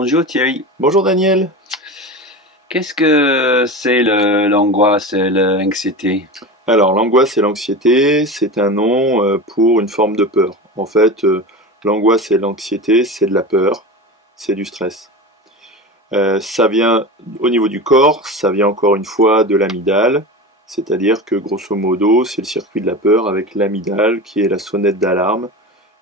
Bonjour Thierry. Bonjour Daniel. Qu'est-ce que c'est l'angoisse et l'anxiété? Alors l'angoisse et l'anxiété, c'est un nom pour une forme de peur. En fait, l'angoisse et l'anxiété, c'est de la peur, c'est du stress. Ça vient au niveau du corps, ça vient encore une fois de l'amygdale, c'est-à-dire que grosso modo, c'est le circuit de la peur avec l'amygdale qui est la sonnette d'alarme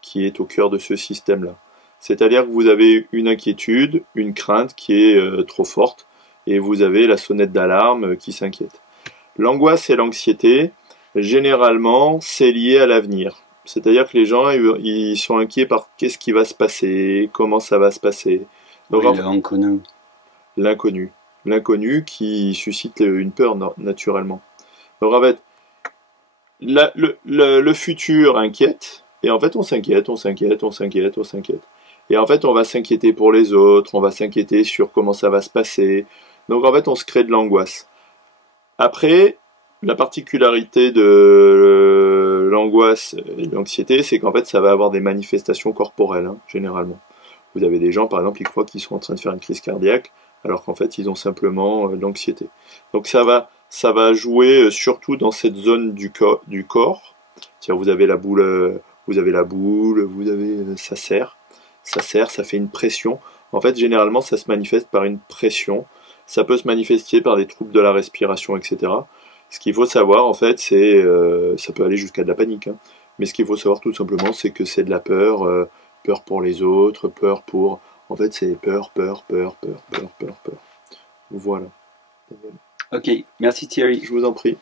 qui est au cœur de ce système-là. C'est-à-dire que vous avez une inquiétude, une crainte qui est trop forte, et vous avez la sonnette d'alarme qui s'inquiète. L'angoisse et l'anxiété, généralement, c'est lié à l'avenir. C'est-à-dire que les gens, ils sont inquiets par qu'est-ce qui va se passer, comment ça va se passer. Donc, Oui, l'inconnu. l'inconnu. L'inconnu qui suscite une peur naturellement. Donc en fait, le futur inquiète, et en fait on s'inquiète, on s'inquiète, on s'inquiète, on s'inquiète. Et en fait on va s'inquiéter pour les autres, on va s'inquiéter sur comment ça va se passer. Donc en fait on se crée de l'angoisse. Après, la particularité de l'angoisse et de l'anxiété, c'est qu'en fait ça va avoir des manifestations corporelles, hein, généralement. Vous avez des gens par exemple qui croient qu'ils sont en train de faire une crise cardiaque, alors qu'en fait ils ont simplement de l'anxiété. Donc ça va jouer surtout dans cette zone du corps. C'est-à-dire vous avez la boule, ça serre, ça fait une pression. En fait, généralement, ça se manifeste par une pression. Ça peut se manifester par des troubles de la respiration, etc. Ce qu'il faut savoir, en fait, c'est, ça peut aller jusqu'à de la panique, hein. Mais ce qu'il faut savoir tout simplement, c'est que c'est de la peur, peur pour les autres, peur pour, en fait, c'est peur, peur, peur, peur, peur, peur, peur. Voilà. Ok, merci Thierry. Je vous en prie.